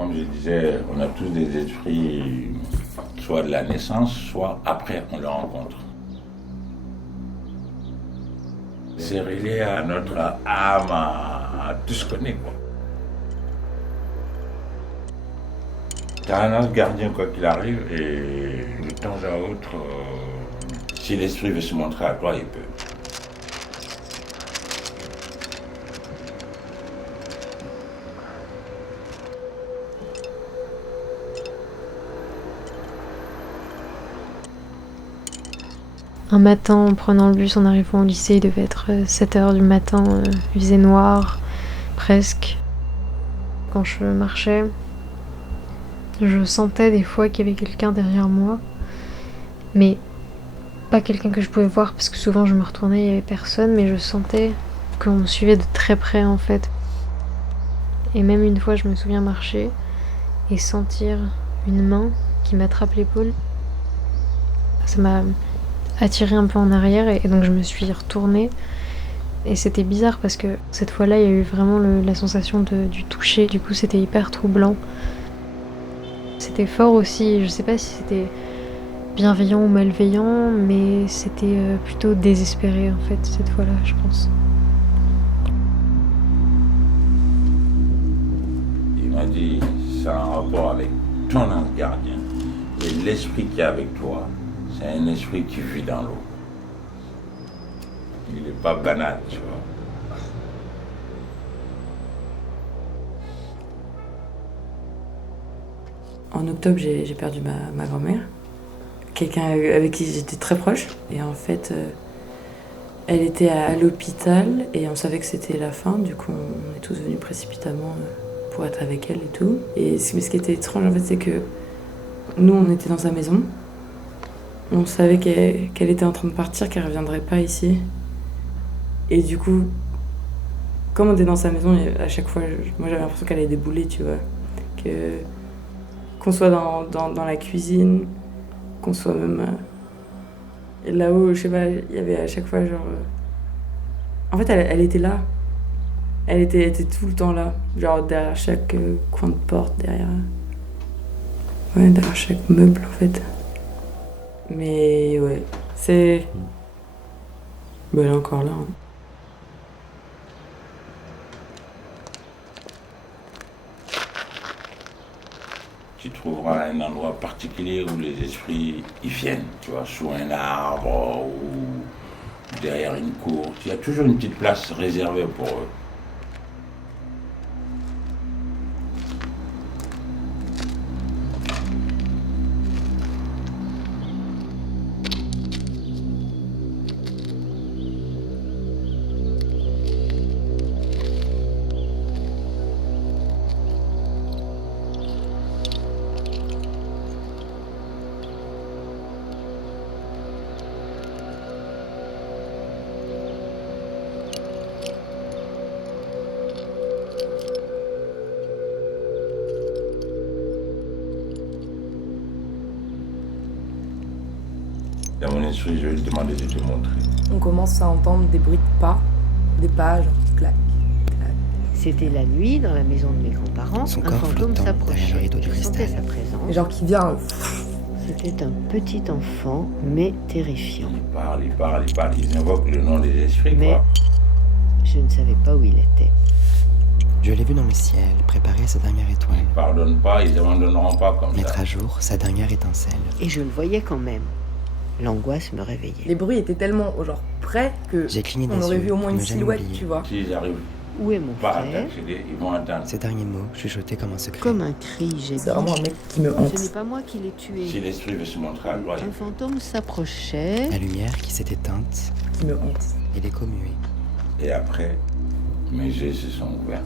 Comme je disais, on a tous des esprits, soit de la naissance, soit après on le rencontre. C'est relié à notre âme, à tout ce qu'on est, quoi. T'as un ange gardien quoi qu'il arrive et de temps à autre, si l'esprit veut se montrer à toi, il peut. Un matin, en prenant le bus en arrivant au lycée, il devait être 7h du matin, il faisait noir, presque. Quand je marchais, je sentais des fois qu'il y avait quelqu'un derrière moi, mais pas quelqu'un que je pouvais voir parce que souvent je me retournais, il n'y avait personne, mais je sentais qu'on me suivait de très près en fait. Et même une fois, je me souviens marcher et sentir une main qui m'attrape l'épaule. Ça m'a attiré un peu en arrière et donc je me suis retournée. Et c'était bizarre parce que cette fois-là, il y a eu vraiment la sensation du toucher. Du coup, c'était hyper troublant. C'était fort aussi, je sais pas si c'était bienveillant ou malveillant, mais c'était plutôt désespéré en fait, cette fois-là, je pense. Il m'a dit, ça a un rapport avec ton ange gardien. Et l'esprit qui est avec toi, c'est un esprit qui vit dans l'eau. Il n'est pas banal, tu vois. En octobre, j'ai perdu ma grand-mère, quelqu'un avec qui j'étais très proche. Et en fait, elle était à l'hôpital et on savait que c'était la fin. Du coup, on est tous venus précipitamment pour être avec elle et tout. Mais ce qui était étrange, en fait, c'est que nous, on était dans sa maison. On savait qu'elle était en train de partir, qu'elle ne reviendrait pas ici. Et du coup, comme on était dans sa maison, à chaque fois, moi j'avais l'impression qu'elle allait débouler, tu vois. Qu'on soit dans la cuisine, qu'on soit même là-haut, je sais pas, il y avait à chaque fois genre... En fait, elle était là. Elle était tout le temps là. Genre derrière chaque coin de porte, derrière chaque meuble, en fait. Mais ouais, c'est... Ben, elle est encore là. Hein. Tu trouveras un endroit particulier où les esprits y viennent, tu vois, sous un arbre ou derrière une cour. Il y a toujours une petite place réservée pour eux. Dans mon esprit, je vais lui demander de te montrer. On commence à entendre des bruits de pas, des pas, genre clac, clac. C'était la nuit dans la maison de mes grands-parents. Son Un corps fantôme flottant derrière s'approchait. le rideau de Je sentais cristal. sa présence. Et genre qui vient. C'était un petit enfant, mais terrifiant. Il parle. Ils invoquent le nom des esprits, Mais quoi. je ne savais pas où il était. Je l'ai vu dans le ciel, préparer sa dernière étoile. Ils ne pardonnent pas, ils n'abandonneront pas comme Mettre ça. à jour sa dernière étincelle. Et je le voyais quand même. L'angoisse me réveillait. Les bruits étaient tellement genre près que J'ai cligné des on aurait yeux, vu au moins pour une ne jamais silhouette, oublier. tu vois. S'ils arrivent Où est mon pas à frère? t'accéder, ils vont attendre. Ces derniers mots chuchotés comme un secret. Comme un cri, j'ai dit. C'est vraiment un mec qui me Ce n'est hante. pas moi qui l'ai tué. Si l'esprit veut se montrer à toi, Un fantôme s'approchait. La lumière qui s'est éteinte Qui me hante. et l'écho muet. et après, mes yeux se sont ouverts.